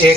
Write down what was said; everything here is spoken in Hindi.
1